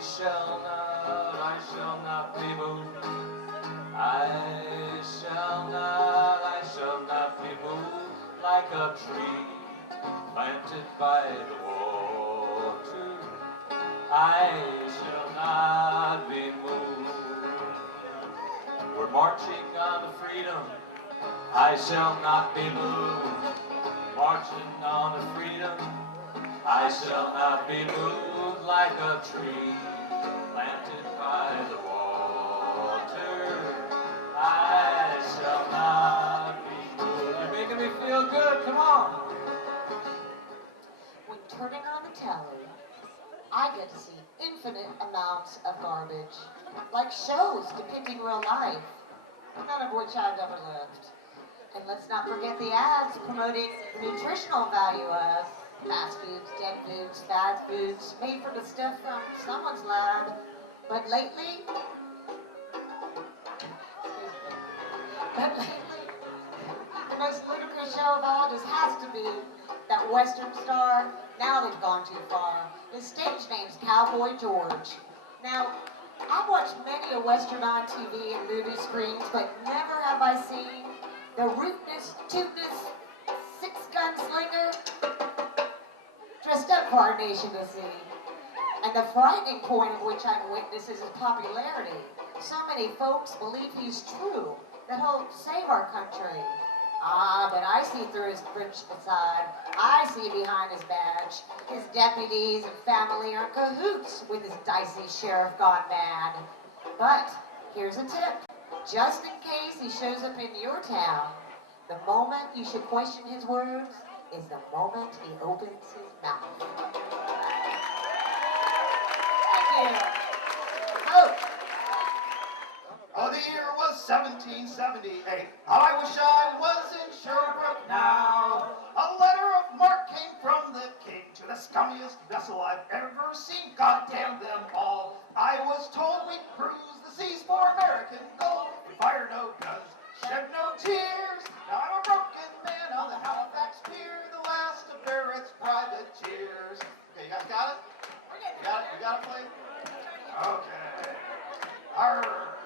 I shall not be moved. I shall not be moved like a tree planted by the water. I shall not be moved. We're marching on to freedom. I shall not be moved. Marching on to freedom. I shall not be moved like a tree planted by the water. I shall not be moved. You're making me feel good. Come on. When turning on the telly, I get to see infinite amounts of garbage, like shows depicting real life, none of which I've ever lived. And let's not forget the ads promoting the nutritional value of fast foods, dead foods, bad foods, made from the stuff from someone's lab. But lately, the most ludicrous show of all just has to be that Western star. Now they've gone too far. His stage name's Cowboy George. Now, I've watched many a Western on TV and movie screens, but never have I seen the rootinest, tootinest, six-gun slinger dressed up for our nation to see. And the frightening point of which I'm witness is his popularity. So many folks believe he's true, that he'll save our country. Ah, but I see through his French facade. I see behind his badge. His deputies and family are in cahoots with his dicey sheriff gone mad. But here's a tip. Just in case he shows up in your town, the moment you should question his words is the moment he opens his mouth. Thank you. Oh, the year was 1778. I wish I was in Sherbrooke now. A letter of marque came from the king to the scummiest vessel I've ever seen. God damn them all. I was told we'd cruise the seas for American gold. We fire no guns, shed no tears. Now I'm a broken man on the Halifax pier, the last of Barrett's privateers. Okay, you guys got it? You got it? You got it, please? Okay. Arr.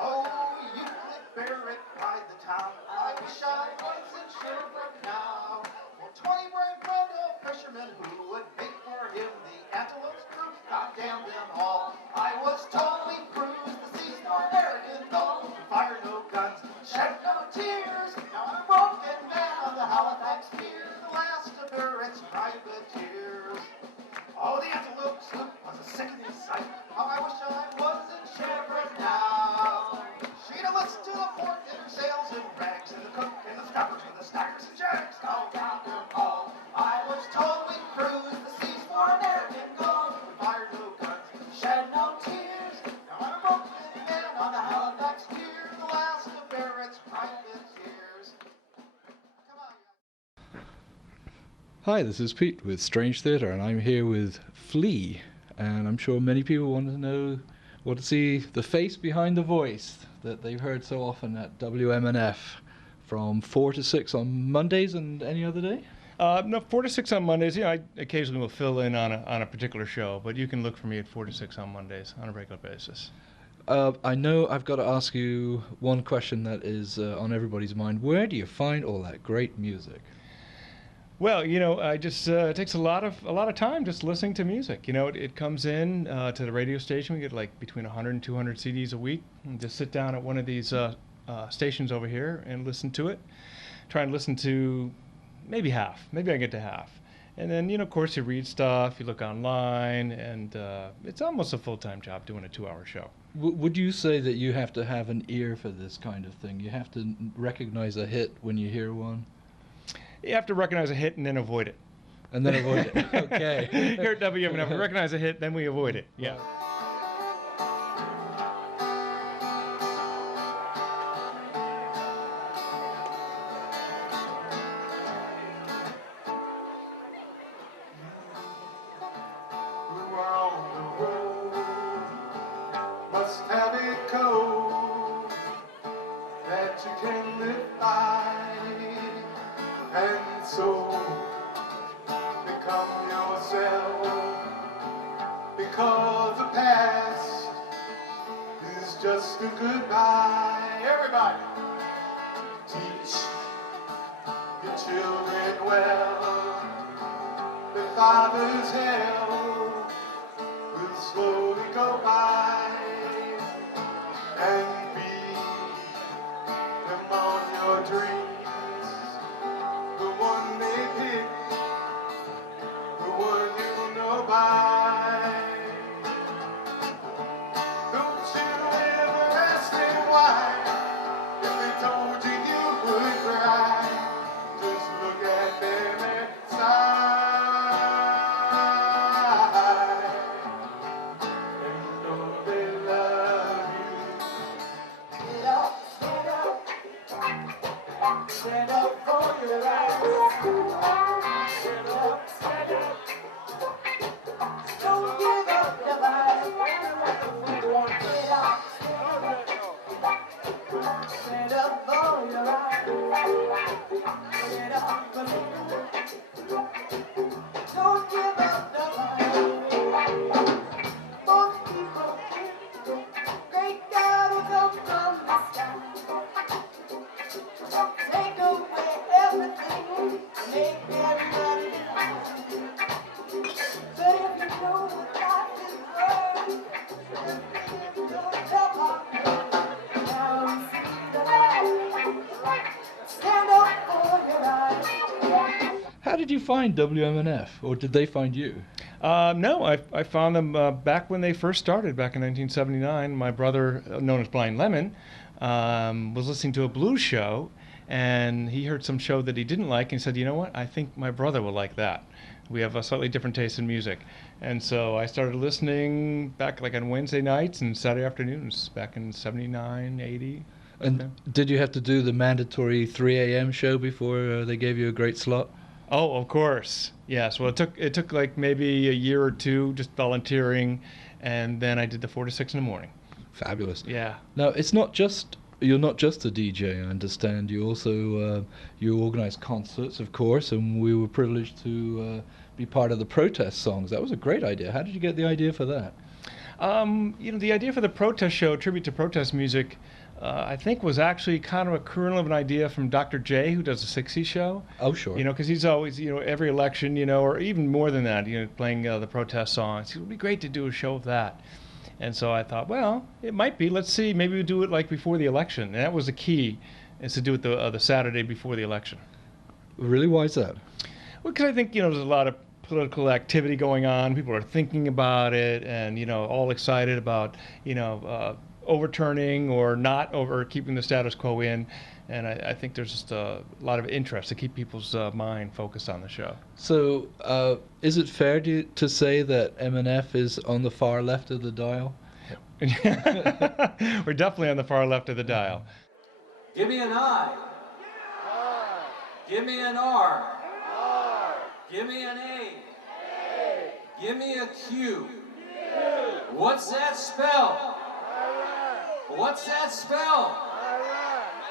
Oh, Euclid Barrett cried the town. I wish I was in Sherbrooke now. For 20 brave Brenda fishermen who would make for him the antelope's crew. God damn them all. I was told we cruise the seas for American gold. Fire no guns, shed no tears. Now I'm a broken man on the Halifax pier, the last of Barrett's privateers. Oh, the antelope sloop was a sickening sight. How I wish I was in Sherbrooke now. She'd have listened to the port in her sails and rags, and the cook and the scuppers and the stackers and jacks. Oh, down them all. I was told we'd cruise the seas for American gold. We fired no guns, shed no tears. Now I'm a broken man on the Halifax pier, the last of Barrett's privateers. Come on, guys. Hi, this is Pete with Strange Theatre, and I'm here with Flea. And I'm sure many people want to see the face behind the voice that they've heard so often at WMNF from 4 to 6 on Mondays and any other day? No, 4 to 6 on Mondays. Yeah, I occasionally will fill in on a particular show, but you can look for me at 4 to 6 on Mondays on a regular basis. I know I've got to ask you one question that is on everybody's mind. Where do you find all that great music? Well, I just it takes a lot of time just listening to music. It comes in to the radio station. We get like between 100 and 200 CDs a week. And just sit down at one of these stations over here and listen to it. Try and listen to maybe half. Maybe I get to half. And then, of course, you read stuff, you look online, and it's almost a full-time job doing a 2-hour show. Would you say that you have to have an ear for this kind of thing? You have to recognize a hit when you hear one? You have to recognize a hit and then avoid it. And then avoid it. Okay. Here at WMNF, we recognize a hit, then we avoid it. Yeah. Must have a code that you can live by, and so become yourself, because the past just a goodbye. Everybody, teach your children well. The father's hell will slowly go by, and be them on your dreams, the one they pick, the one you know by. Don't you ever ask them why, if they told you you would cry. Just look at them and sigh, and know they love you. Stand up for your life. Stand up, stand up. Don't give up the fight. Stand up for your life. Stand up for you. Don't give up the fight. Most people think great God will come from the sky. Take away everything, make everybody happy. But if you know that life is worth, if you don't help out, now you see the light. Stand up for your life. How did you find WMNF, or did they find you? No, I found them back when they first started, back in 1979. My brother, known as Blind Lemon, was listening to a blues show, and he heard some show that he didn't like, and he said, you know what, I think my brother will like that. We have a slightly different taste in music. And so I started listening back like on Wednesday nights and Saturday afternoons back in 79, 80. And did you have to do the mandatory 3 a.m. show before they gave you a great slot? Oh, of course. Yes. Well, it took like maybe a year or two just volunteering, and then I did the 4 to 6 in the morning. Fabulous. Yeah. Now, you're not just a DJ, I understand. You also you organize concerts, of course, and we were privileged to be part of the protest songs. That was a great idea. How did you get the idea for that? The idea for the protest show, tribute to protest music, I think was actually kind of a kernel of an idea from Dr. J, who does the 60s show. Oh, sure. Because he's always, every election, or even more than that, playing the protest songs. It would be great to do a show of that. And so I thought, well, it might be. Let's see. Maybe we do it like before the election. And that was the key, is to do it the Saturday before the election. Really? Why is that? Well, because I think, there's a lot of political activity going on. People are thinking about it and, all excited about, overturning or not over keeping the status quo in. And I think there's just a lot of interest to keep people's mind focused on the show. So, is it fair to say that MNF is on the far left of the dial? We're definitely on the far left of the dial. Give me an I. Give me an R. Give me an A. Give me a Q. What's that spell? What's that spell?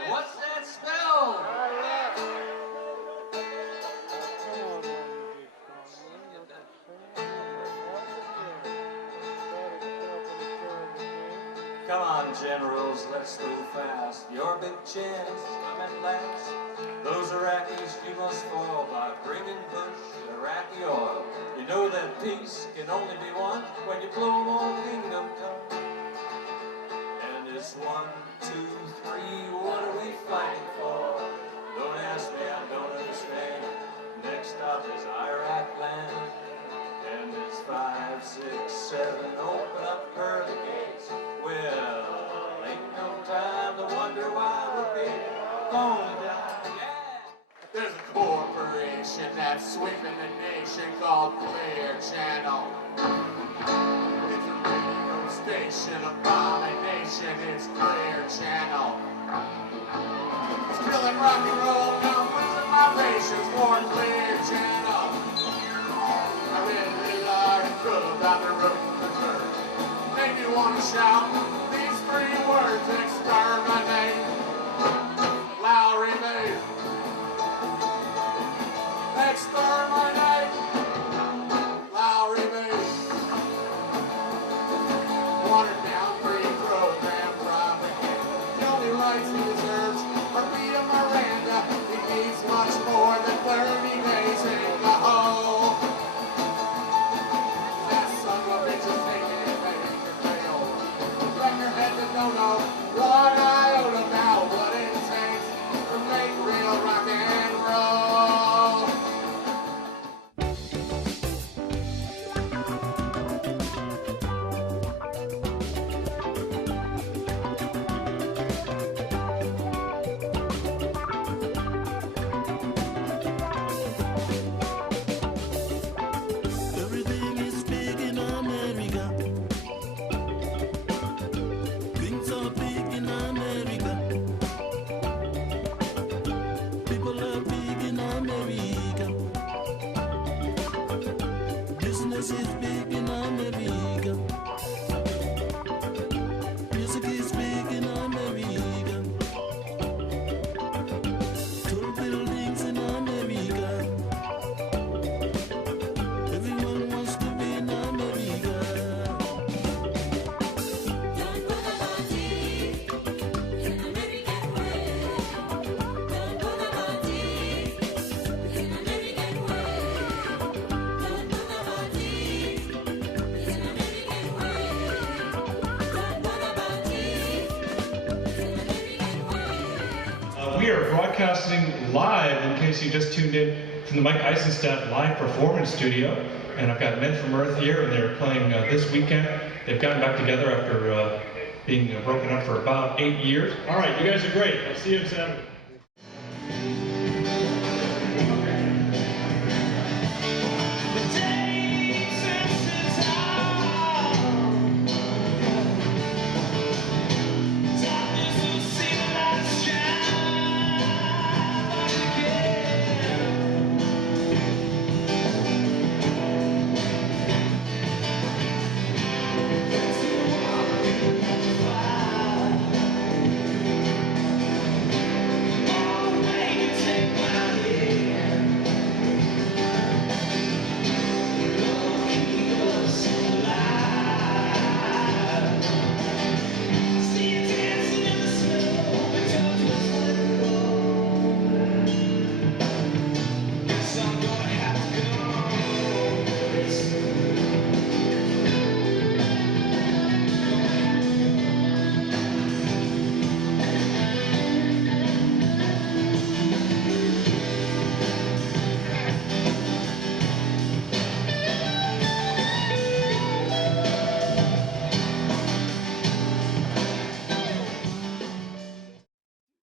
What's that spell? Come on, generals, let's move fast. Your big chance, come at last. Those Iraqis you must foil by bringing Bush Iraqi oil. You know that peace can only be won when you blow more kingdom come. And it's 1, 2, 3, what are we fighting for? Don't ask me, I don't understand. Next stop is Iraq land. And it's 5, 6, 7, open up pearly gates. Well, ain't no time to wonder why we're gonna die. Yeah. There's a corporation that's sweeping the nation called Clear Channel. It's a radio station, abomination, it's Clear Channel. It's killing rock and roll numbers and vibrations for Clear Channel. I read a little article about the road to church. Made me want to shout these 3 words: exterminate Lowry Bay. Exterminate Lowry Bay. Watered down free program is big in America. Music is big in America. Tall buildings in America. Everyone wants to be in America. Don't put about it in American way. Don't put about it in American way. Don't put about it in American way. Don't put about it in American way. We are broadcasting live, in case you just tuned in, from the Mike Eisenstadt Live Performance Studio. And I've got Men from Earth here, and they're playing this weekend. They've gotten back together after being broken up for about 8 years. All right, you guys are great. I'll see you in Saturday.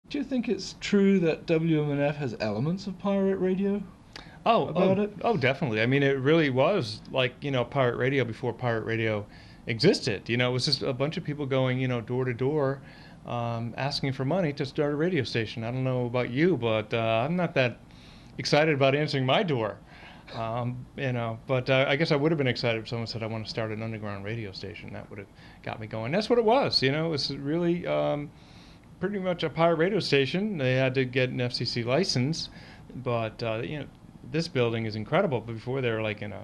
Do you think it's true that WMNF has elements of pirate radio? About it? Oh, definitely. I mean, it really was like, pirate radio before pirate radio existed. It was just a bunch of people going, door to door, asking for money to start a radio station. I don't know about you, but I'm not that excited about answering my door. But I guess I would have been excited if someone said, I want to start an underground radio station. That would have got me going. That's what it was. It was really pretty much a pirate radio station. They had to get an FCC license, but this building is incredible. But before they were like in a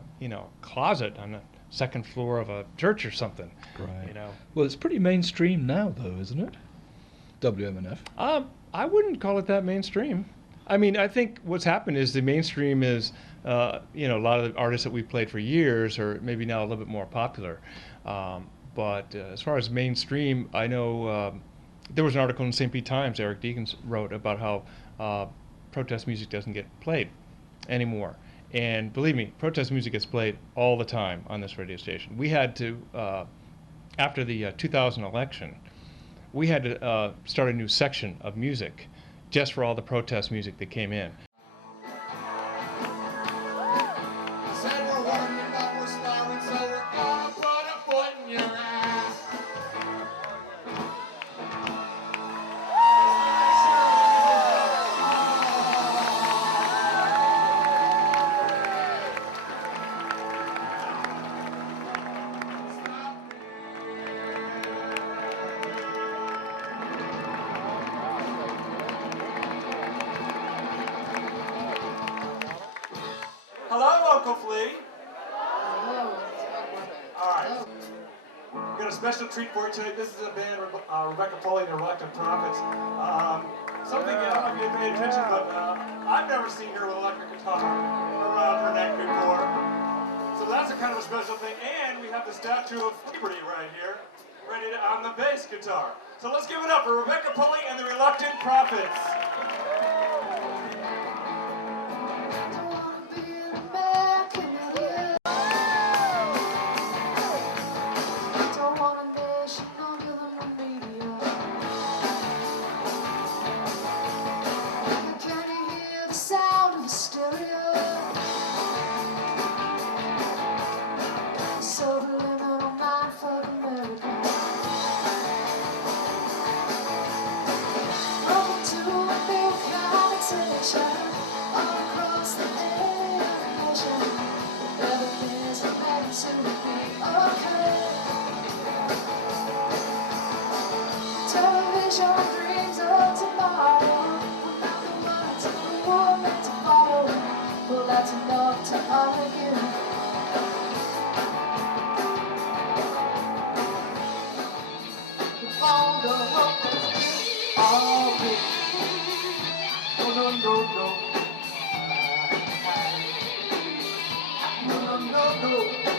closet on the second floor of a church or something. Right. Well, it's pretty mainstream now, though, isn't it? WMNF. I wouldn't call it that mainstream. I mean, I think what's happened is the mainstream is, a lot of the artists that we've played for years are maybe now a little bit more popular. But as far as mainstream, I know there was an article in the St. Pete Times, Eric Deacons wrote about how protest music doesn't get played anymore. And believe me, protest music gets played all the time on this radio station. We had to, after the 2000 election, we had to start a new section of music just for all the protest music that came in. Hello, Uncle Flea. All right. We've got a special treat for you tonight. This is a band, Rebecca Foley and the Reluctant Prophets. Something, I don't know if you paid attention, but I've never seen her with electric guitar around her neck before. So that's a kind of a special thing. And we have the Statue of Liberty right here, ready on the bass guitar. So let's give it up for Rebecca Foley and the Reluctant Prophets. Welcome to a new kind. to be okay. Television dreams of tomorrow, without the words we were meant to follow. Well, that's enough to argue. The phone don't hope that you are good. No, no, no, no. No, no, no, no.